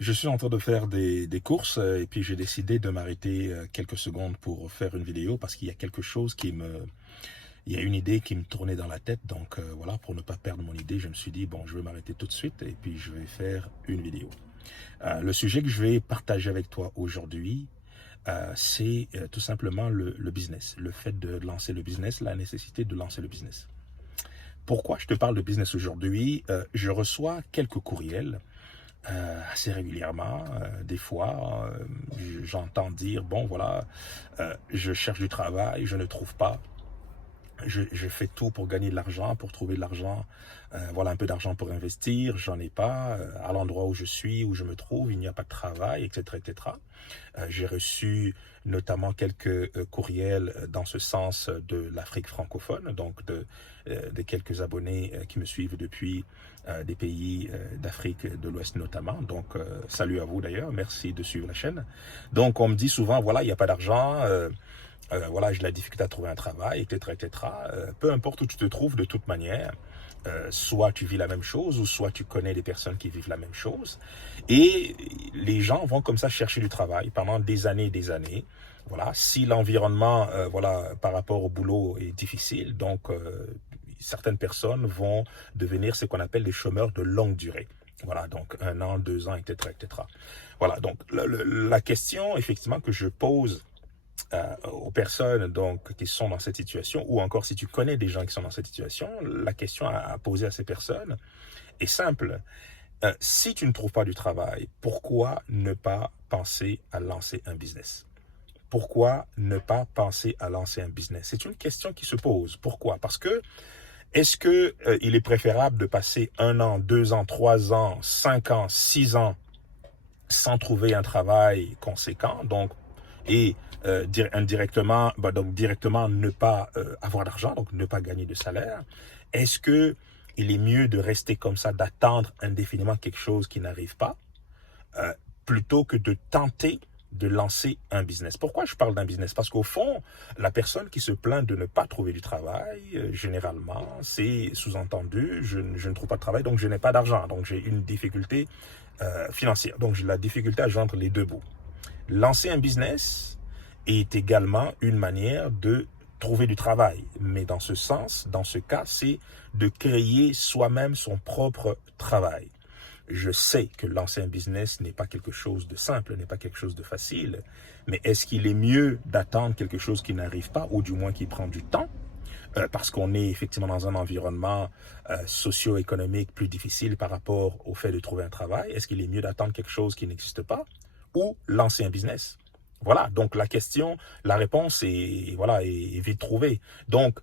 Je suis en train de faire des courses et puis j'ai décidé de m'arrêter quelques secondes pour faire une vidéo parce qu'il y a quelque chose il y a une idée qui me tournait dans la tête. Donc voilà, pour ne pas perdre mon idée, je me suis dit, bon, je vais m'arrêter tout de suite et puis je vais faire une vidéo. Le sujet que je vais partager avec toi aujourd'hui, c'est tout simplement le business, le fait de lancer le business, la nécessité de lancer le business. Pourquoi je te parle de business aujourd'hui? Je reçois quelques courriels assez régulièrement. Des fois, j'entends dire, bon voilà, je cherche du travail, je ne trouve pas. Je fais tout pour gagner de l'argent, pour trouver de l'argent. Voilà, un peu d'argent pour investir, j'en ai pas. À l'endroit où je suis, où je me trouve, il n'y a pas de travail, etc. etc. J'ai reçu notamment quelques courriels dans ce sens de l'Afrique francophone, donc de quelques abonnés qui me suivent depuis des pays d'Afrique de l'Ouest notamment. Donc, salut à vous d'ailleurs, merci de suivre la chaîne. Donc, on me dit souvent, voilà, il n'y a pas d'argent, voilà, j'ai de la difficulté à trouver un travail, etc., etc. Peu importe où tu te trouves, de toute manière, soit tu vis la même chose, ou soit tu connais des personnes qui vivent la même chose. Et les gens vont comme ça chercher du travail pendant des années et des années. Voilà, si l'environnement, voilà, par rapport au boulot est difficile, donc certaines personnes vont devenir ce qu'on appelle des chômeurs de longue durée. Voilà, donc 1 an, 2 ans, etc., etc. Voilà, donc la question effectivement que je pose aux personnes donc qui sont dans cette situation, ou encore si tu connais des gens qui sont dans cette situation, la question à poser à ces personnes est simple. Si tu ne trouves pas du travail, pourquoi ne pas penser à lancer un business? Pourquoi ne pas penser à lancer un business? C'est une question qui se pose. Pourquoi? Parce que est-ce que il est préférable de passer 1 an, 2 ans, 3 ans, 5 ans, 6 ans sans trouver un travail conséquent, donc et indirectement, donc directement ne pas avoir d'argent, donc ne pas gagner de salaire? Est-ce que il est mieux de rester comme ça, d'attendre indéfiniment quelque chose qui n'arrive pas, euh, plutôt que de tenter de lancer un business? Pourquoi je parle d'un business? Parce qu'au fond, la personne qui se plaint de ne pas trouver du travail, généralement, c'est sous-entendu, je ne trouve pas de travail, donc je n'ai pas d'argent, donc j'ai une difficulté financière, donc j'ai la difficulté à joindre les deux bouts. Lancer un business est également une manière de trouver du travail. Mais dans ce sens, dans ce cas, c'est de créer soi-même son propre travail. Je sais que lancer un business n'est pas quelque chose de simple, n'est pas quelque chose de facile. Mais est-ce qu'il est mieux d'attendre quelque chose qui n'arrive pas, ou du moins qui prend du temps, parce qu'on est effectivement dans un environnement socio-économique plus difficile par rapport au fait de trouver un travail? Est-ce qu'il est mieux d'attendre quelque chose qui n'existe pas, ou lancer un business? Voilà, donc la question, la réponse est, voilà, est vite trouvée. Donc,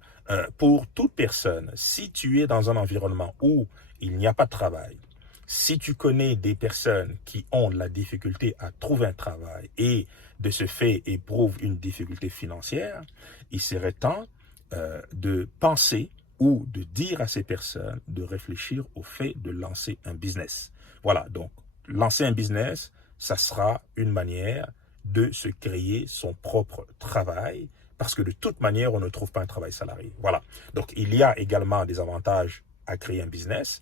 pour toute personne, si tu es dans un environnement où il n'y a pas de travail, si tu connais des personnes qui ont de la difficulté à trouver un travail et de ce fait éprouvent une difficulté financière, il serait temps de penser ou de dire à ces personnes de réfléchir au fait de lancer un business. Voilà, donc lancer un business, ça sera une manière de se créer son propre travail, parce que de toute manière, on ne trouve pas un travail salarié. Voilà. Donc, il y a également des avantages à créer un business.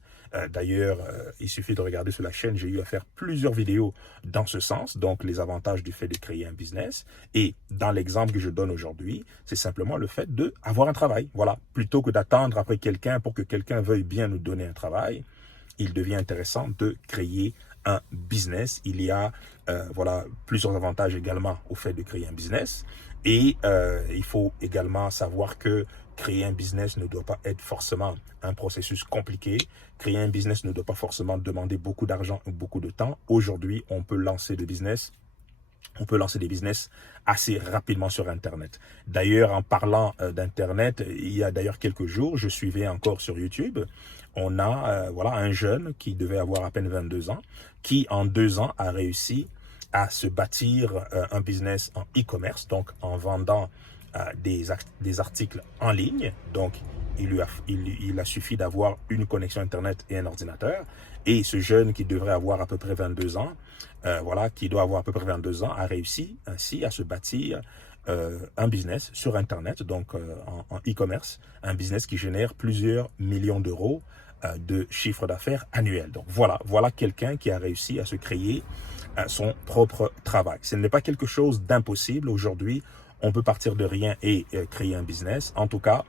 D'ailleurs, il suffit de regarder sur la chaîne, j'ai eu à faire plusieurs vidéos dans ce sens, donc les avantages du fait de créer un business. Et dans l'exemple que je donne aujourd'hui, c'est simplement le fait d'avoir un travail. Voilà. Plutôt que d'attendre après quelqu'un pour que quelqu'un veuille bien nous donner un travail, il devient intéressant de créer un business. Il y a voilà, plusieurs avantages également au fait de créer un business. Et il faut également savoir que créer un business ne doit pas être forcément un processus compliqué. Créer un business ne doit pas forcément demander beaucoup d'argent ou beaucoup de temps. Aujourd'hui, on peut lancer des business assez rapidement sur Internet. D'ailleurs, en parlant d'Internet, il y a d'ailleurs quelques jours, je suivais encore sur YouTube, on a voilà, un jeune qui devait avoir à peine 22 ans, qui en 2 ans a réussi à se bâtir un business en e-commerce, donc en vendant des articles en ligne. Donc, il a suffi d'avoir une connexion Internet et un ordinateur. Et ce jeune qui devrait avoir à peu près 22 ans, voilà, qui doit avoir à peu près 22 ans, a réussi ainsi à se bâtir un business sur Internet, donc en e-commerce, un business qui génère plusieurs millions d'euros de chiffre d'affaires annuel. Donc voilà quelqu'un qui a réussi à se créer son propre travail. Ce n'est pas quelque chose d'impossible. Aujourd'hui, on peut partir de rien et créer un business. En tout cas,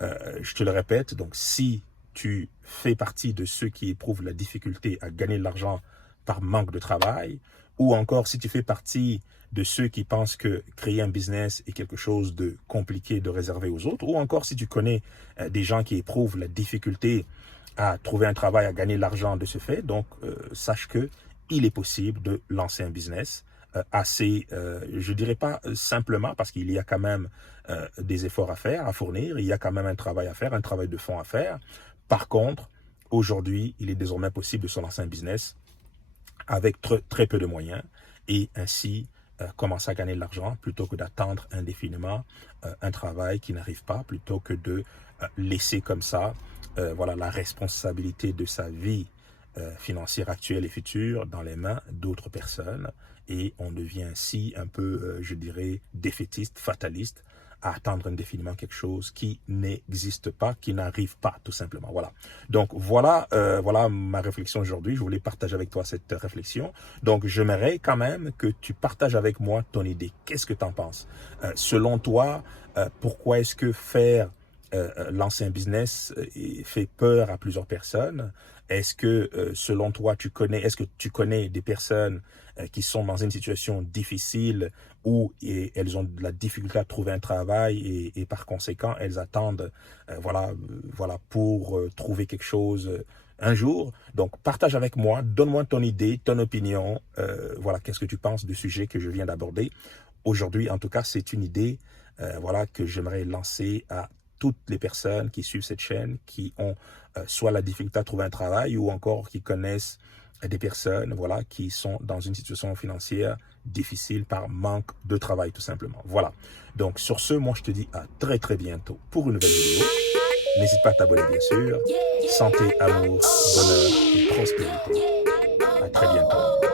je te le répète, donc si tu fais partie de ceux qui éprouvent la difficulté à gagner de l'argent par manque de travail, ou encore si tu fais partie de ceux qui pensent que créer un business est quelque chose de compliqué, de réservé aux autres, ou encore si tu connais des gens qui éprouvent la difficulté à trouver un travail, à gagner de l'argent de ce fait, donc sache que il est possible de lancer un business assez, je dirais pas simplement, parce qu'il y a quand même des efforts à faire, à fournir, il y a quand même un travail à faire, un travail de fond à faire. Par contre, aujourd'hui, il est désormais possible de se lancer un business avec très peu de moyens et ainsi commencer à gagner de l'argent plutôt que d'attendre indéfiniment un travail qui n'arrive pas, plutôt que de laisser comme ça voilà, la responsabilité de sa vie financière actuelle et future dans les mains d'autres personnes, et on devient ainsi un peu, je dirais, défaitiste, fataliste, à attendre indéfiniment quelque chose qui n'existe pas, qui n'arrive pas, tout simplement. Voilà. Donc voilà ma réflexion aujourd'hui. Je voulais partager avec toi cette réflexion. Donc j'aimerais quand même que tu partages avec moi ton idée. Qu'est-ce que tu en penses? Selon toi, pourquoi est-ce que lancer un business fait peur à plusieurs personnes? Est-ce que, selon toi, est-ce que tu connais des personnes qui sont dans une situation difficile où elles ont de la difficulté à trouver un travail et par conséquent, elles attendent, voilà, pour trouver quelque chose un jour? Donc, partage avec moi, donne-moi ton idée, ton opinion, voilà, qu'est-ce que tu penses du sujet que je viens d'aborder aujourd'hui? En tout cas, c'est une idée, voilà, que j'aimerais lancer à toutes les personnes qui suivent cette chaîne, qui ont soit la difficulté à trouver un travail ou encore qui connaissent des personnes, voilà, qui sont dans une situation financière difficile par manque de travail, tout simplement. Voilà. Donc, sur ce, moi, je te dis à très bientôt pour une nouvelle vidéo. N'hésite pas à t'abonner, bien sûr. Santé, amour, bonheur et prospérité. À très bientôt.